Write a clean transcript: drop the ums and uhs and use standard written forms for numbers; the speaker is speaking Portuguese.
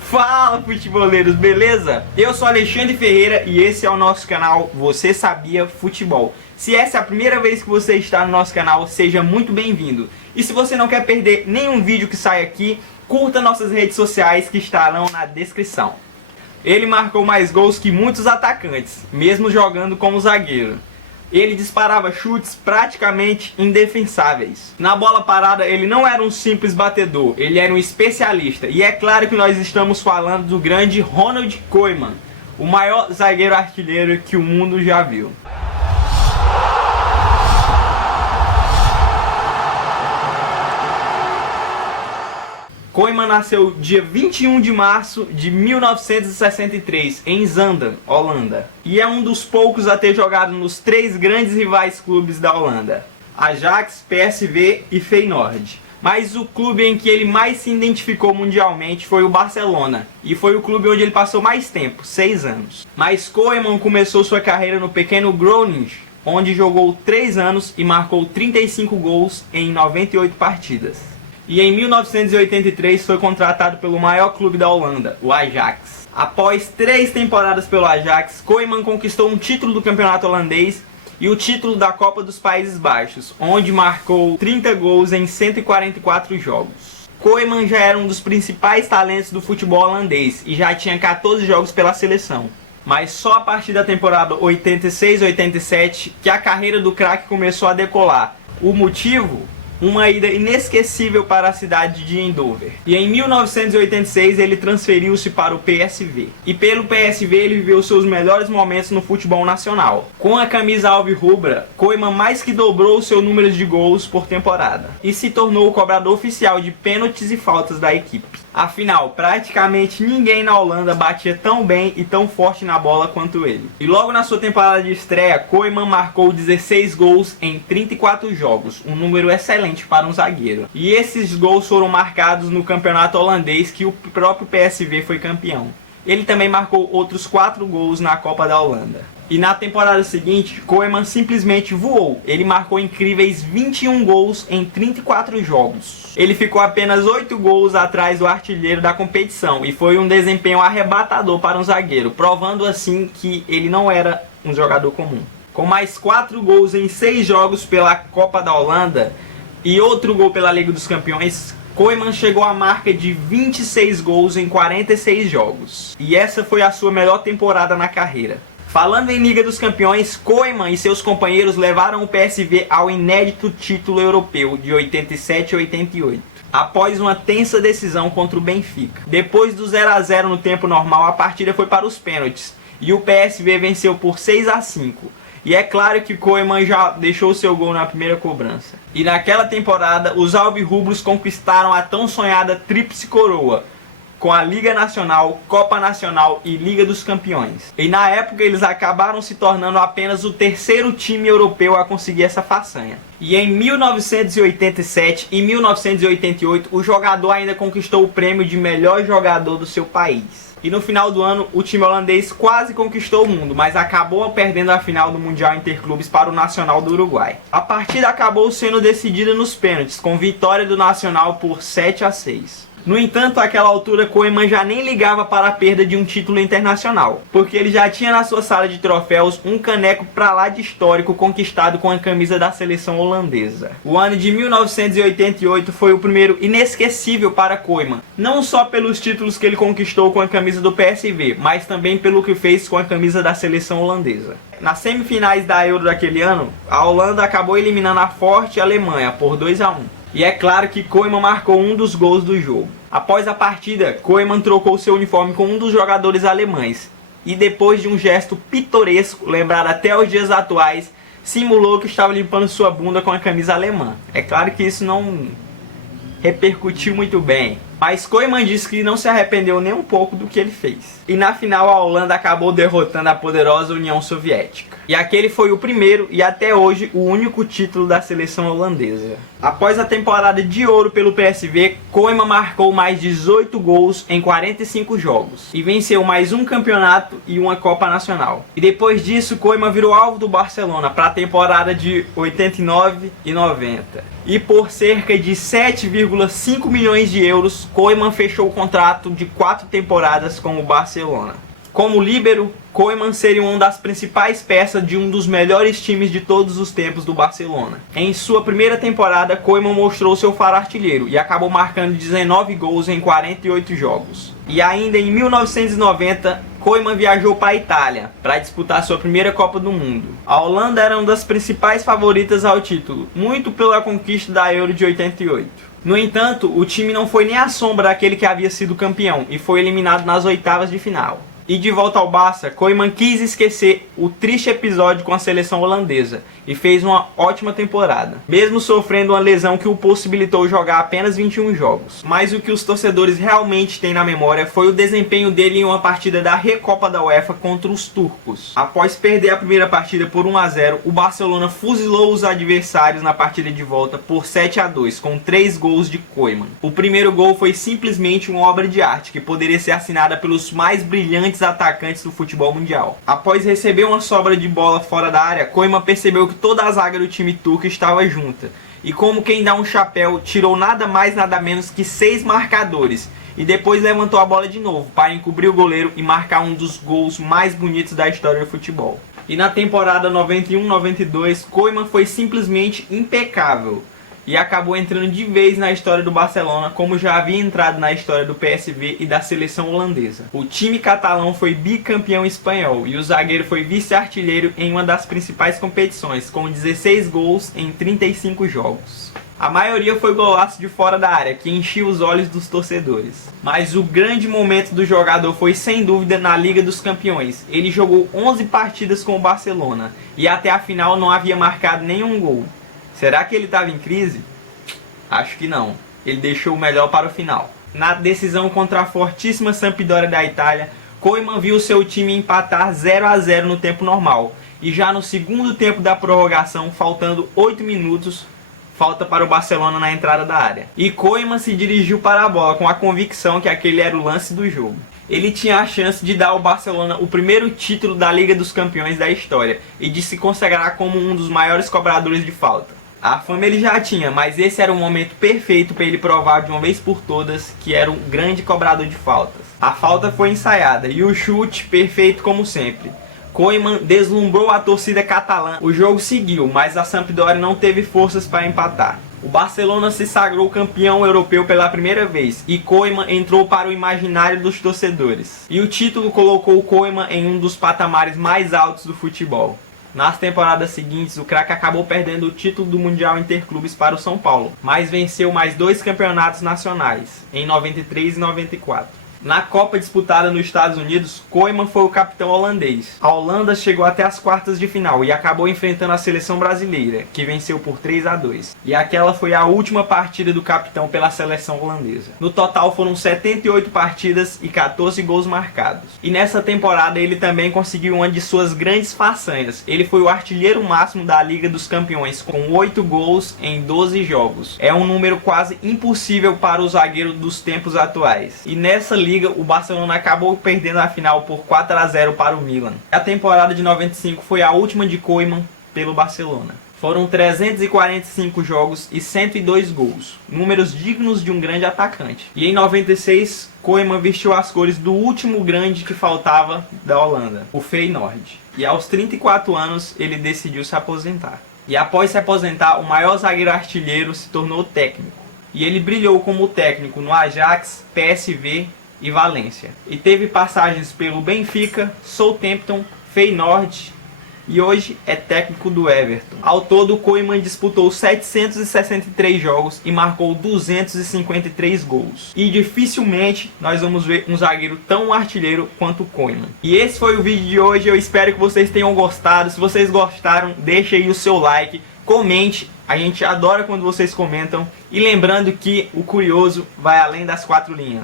Fala, futeboleiros, beleza? Eu sou Alexandre Ferreira e esse é o nosso canal Você Sabia Futebol. Se essa é a primeira vez que você está no nosso canal, seja muito bem-vindo. E se você não quer perder nenhum vídeo que sai aqui, curta nossas redes sociais que estarão na descrição. Ele marcou mais gols que muitos atacantes, mesmo jogando como zagueiro. Ele disparava chutes praticamente indefensáveis. Na bola parada ele não era um simples batedor, ele era um especialista. E é claro que nós estamos falando do grande Ronald Koeman, o maior zagueiro artilheiro que o mundo já viu. Koeman nasceu dia 21 de março de 1963 em Zaandam, Holanda, e é um dos poucos a ter jogado nos três grandes rivais clubes da Holanda, Ajax, PSV e Feyenoord. Mas o clube em que ele mais se identificou mundialmente foi o Barcelona, e foi o clube onde ele passou mais tempo, 6 anos. Mas Koeman começou sua carreira no pequeno Groningen, onde jogou 3 anos e marcou 35 gols em 98 partidas. E em 1983 foi contratado pelo maior clube da Holanda, o Ajax. Após 3 temporadas pelo Ajax, Koeman conquistou um título do campeonato holandês e o título da Copa dos Países Baixos, onde marcou 30 gols em 144 jogos. Koeman já era um dos principais talentos do futebol holandês e já tinha 14 jogos pela seleção. Mas só a partir da temporada 86-87 que a carreira do craque começou a decolar. O motivo? Uma ida inesquecível para a cidade de Eindhoven. E em 1986 ele transferiu-se para o PSV. E pelo PSV ele viveu seus melhores momentos no futebol nacional. Com a camisa alvirrubra, Koeman mais que dobrou seu número de gols por temporada. E se tornou o cobrador oficial de pênaltis e faltas da equipe. Afinal, praticamente ninguém na Holanda batia tão bem e tão forte na bola quanto ele. E logo na sua temporada de estreia, Koeman marcou 16 gols em 34 jogos, um número excelente para um zagueiro. E esses gols foram marcados no campeonato holandês, que o próprio PSV foi campeão. Ele também marcou outros 4 gols na Copa da Holanda. E na temporada seguinte, Koeman simplesmente voou. Ele marcou incríveis 21 gols em 34 jogos. Ele ficou apenas 8 gols atrás do artilheiro da competição e foi um desempenho arrebatador para um zagueiro, provando assim que ele não era um jogador comum. Com mais 4 gols em 6 jogos pela Copa da Holanda e outro gol pela Liga dos Campeões, Koeman chegou à marca de 26 gols em 46 jogos. E essa foi a sua melhor temporada na carreira. Falando em Liga dos Campeões, Koeman e seus companheiros levaram o PSV ao inédito título europeu de 87 e 88, após uma tensa decisão contra o Benfica. Depois do 0 a 0 no tempo normal, a partida foi para os pênaltis, e o PSV venceu por 6 a 5. E é claro que Koeman já deixou seu gol na primeira cobrança. E naquela temporada, os alvirrubros conquistaram a tão sonhada tríplice coroa, com a Liga Nacional, Copa Nacional e Liga dos Campeões. E na época eles acabaram se tornando apenas o terceiro time europeu a conseguir essa façanha. E em 1987 e 1988 o jogador ainda conquistou o prêmio de melhor jogador do seu país. E no final do ano o time holandês quase conquistou o mundo, mas acabou perdendo a final do Mundial Interclubes para o Nacional do Uruguai. A partida acabou sendo decidida nos pênaltis, com vitória do Nacional por 7 a 6. No entanto, àquela altura, Koeman já nem ligava para a perda de um título internacional, porque ele já tinha na sua sala de troféus um caneco pra lá de histórico conquistado com a camisa da seleção holandesa. O ano de 1988 foi o primeiro inesquecível para Koeman, não só pelos títulos que ele conquistou com a camisa do PSV, mas também pelo que fez com a camisa da seleção holandesa. Nas semifinais da Euro daquele ano, a Holanda acabou eliminando a forte Alemanha por 2 a 1. E é claro que Koeman marcou um dos gols do jogo. Após a partida, Koeman trocou seu uniforme com um dos jogadores alemães. E depois de um gesto pitoresco, lembrado até os dias atuais, simulou que estava limpando sua bunda com a camisa alemã. É claro que isso não repercutiu muito bem. Mas Koeman disse que não se arrependeu nem um pouco do que ele fez. E na final a Holanda acabou derrotando a poderosa União Soviética. E aquele foi o primeiro e até hoje o único título da seleção holandesa. Após a temporada de ouro pelo PSV, Koeman marcou mais 18 gols em 45 jogos. E venceu mais um campeonato e uma Copa Nacional. E depois disso, Koeman virou alvo do Barcelona para a temporada de 89 e 90. E por cerca de 7,5 milhões de euros, Koeman fechou o contrato de 4 temporadas com o Barcelona. Como líbero, Koeman seria uma das principais peças de um dos melhores times de todos os tempos do Barcelona. Em sua primeira temporada, Koeman mostrou seu faro artilheiro e acabou marcando 19 gols em 48 jogos. E ainda em 1990, Koeman viajou para a Itália para disputar sua primeira Copa do Mundo. A Holanda era uma das principais favoritas ao título, muito pela conquista da Euro de 88. No entanto, o time não foi nem a sombra daquele que havia sido campeão e foi eliminado nas oitavas de final. E de volta ao Barça, Koeman quis esquecer o triste episódio com a seleção holandesa e fez uma ótima temporada, mesmo sofrendo uma lesão que o possibilitou jogar apenas 21 jogos. Mas o que os torcedores realmente têm na memória foi o desempenho dele em uma partida da Recopa da UEFA contra os turcos. Após perder a primeira partida por 1-0, o Barcelona fuzilou os adversários na partida de volta por 7-2, com 3 gols de Koeman. O primeiro gol foi simplesmente uma obra de arte que poderia ser assinada pelos mais brilhantes atacantes do futebol mundial. Após receber uma sobra de bola fora da área, Koeman percebeu que toda a zaga do time turco estava junta. E como quem dá um chapéu, tirou nada mais nada menos que 6 marcadores. E depois levantou a bola de novo para encobrir o goleiro e marcar um dos gols mais bonitos da história do futebol. E na temporada 91-92, Koeman foi simplesmente impecável. E acabou entrando de vez na história do Barcelona, como já havia entrado na história do PSV e da seleção holandesa. O time catalão foi bicampeão espanhol e o zagueiro foi vice-artilheiro em uma das principais competições, com 16 gols em 35 jogos. A maioria foi golaço de fora da área, que enchia os olhos dos torcedores. Mas o grande momento do jogador foi sem dúvida na Liga dos Campeões. Ele jogou 11 partidas com o Barcelona e até a final não havia marcado nenhum gol. Será que ele estava em crise? Acho que não. Ele deixou o melhor para o final. Na decisão contra a fortíssima Sampdoria da Itália, Koeman viu seu time empatar 0-0 no tempo normal. E já no segundo tempo da prorrogação, faltando 8 minutos, falta para o Barcelona na entrada da área. E Koeman se dirigiu para a bola com a convicção que aquele era o lance do jogo. Ele tinha a chance de dar ao Barcelona o primeiro título da Liga dos Campeões da história e de se consagrar como um dos maiores cobradores de falta. A fama ele já tinha, mas esse era o momento perfeito para ele provar de uma vez por todas que era um grande cobrador de faltas. A falta foi ensaiada e o chute perfeito como sempre. Koeman deslumbrou a torcida catalã. O jogo seguiu, mas a Sampdoria não teve forças para empatar. O Barcelona se sagrou campeão europeu pela primeira vez e Koeman entrou para o imaginário dos torcedores. E o título colocou Koeman em um dos patamares mais altos do futebol. Nas temporadas seguintes, o craque acabou perdendo o título do Mundial Interclubes para o São Paulo, mas venceu mais 2 campeonatos nacionais, em 93 e 94. Na Copa disputada nos Estados Unidos, Koeman foi o capitão holandês. A Holanda chegou até as quartas de final e acabou enfrentando a seleção brasileira, que venceu por 3-2. E aquela foi a última partida do capitão pela seleção holandesa. No total foram 78 partidas e 14 gols marcados. E nessa temporada ele também conseguiu uma de suas grandes façanhas. Ele foi o artilheiro máximo da Liga dos Campeões, com 8 gols em 12 jogos. É um número quase impossível para o zagueiro dos tempos atuais. E nessa liga, o Barcelona acabou perdendo a final por 4-0 para o Milan. A temporada de 95 foi a última de Koeman pelo Barcelona. Foram 345 jogos e 102 gols, números dignos de um grande atacante. E em 96, Koeman vestiu as cores do último grande que faltava da Holanda, o Feyenoord. E aos 34 anos, ele decidiu se aposentar. E após se aposentar, o maior zagueiro artilheiro se tornou técnico. E ele brilhou como técnico no Ajax, PSV e Valência. E teve passagens pelo Benfica, Southampton, Feyenoord e hoje é técnico do Everton. Ao todo, Koeman disputou 763 jogos e marcou 253 gols. E dificilmente nós vamos ver um zagueiro tão artilheiro quanto Koeman. E esse foi o vídeo de hoje, eu espero que vocês tenham gostado. Se vocês gostaram, deixe aí o seu like, comente A gente adora quando vocês comentam. E lembrando que o curioso vai além das 4 linhas.